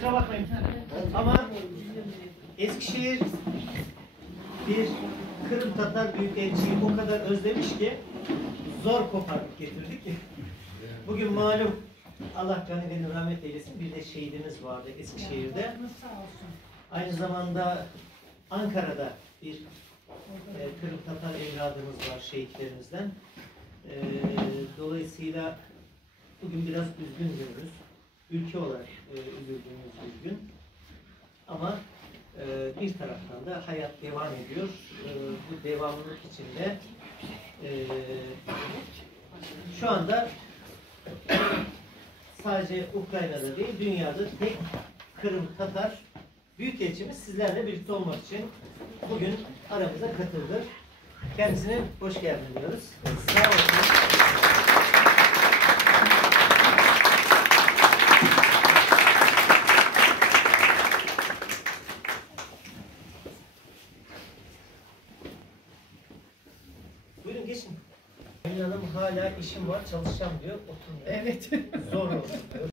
kusura bakmayın. Ama Eskişehir bir Kırım Tatar Büyükelçiyi o kadar özlemiş ki zor kopardık getirdik. Bugün malum Allah gani rahmet eylesin, bir de şehidimiz vardı Eskişehir'de. Aynı zamanda Ankara'da bir Kırım Tatar evladımız var şehitlerimizden. Dolayısıyla bugün biraz üzgün günümüz. Ülke olarak üzüldüğümüz bir gün. Ama bir taraftan da hayat devam ediyor. Bu devamlılık içinde şu anda sadece Ukrayna'da değil, dünyada tek Kırım Tatar Büyükelçimiz sizlerle birlikte olmak için bugün aramıza katıldı. Kendisine hoş geldin diyoruz. Sağ olsun. Buyurun geçin. Emin Hanım hala işim var, çalışacağım diyor, oturmuyor. Evet. Zor olsun diyor.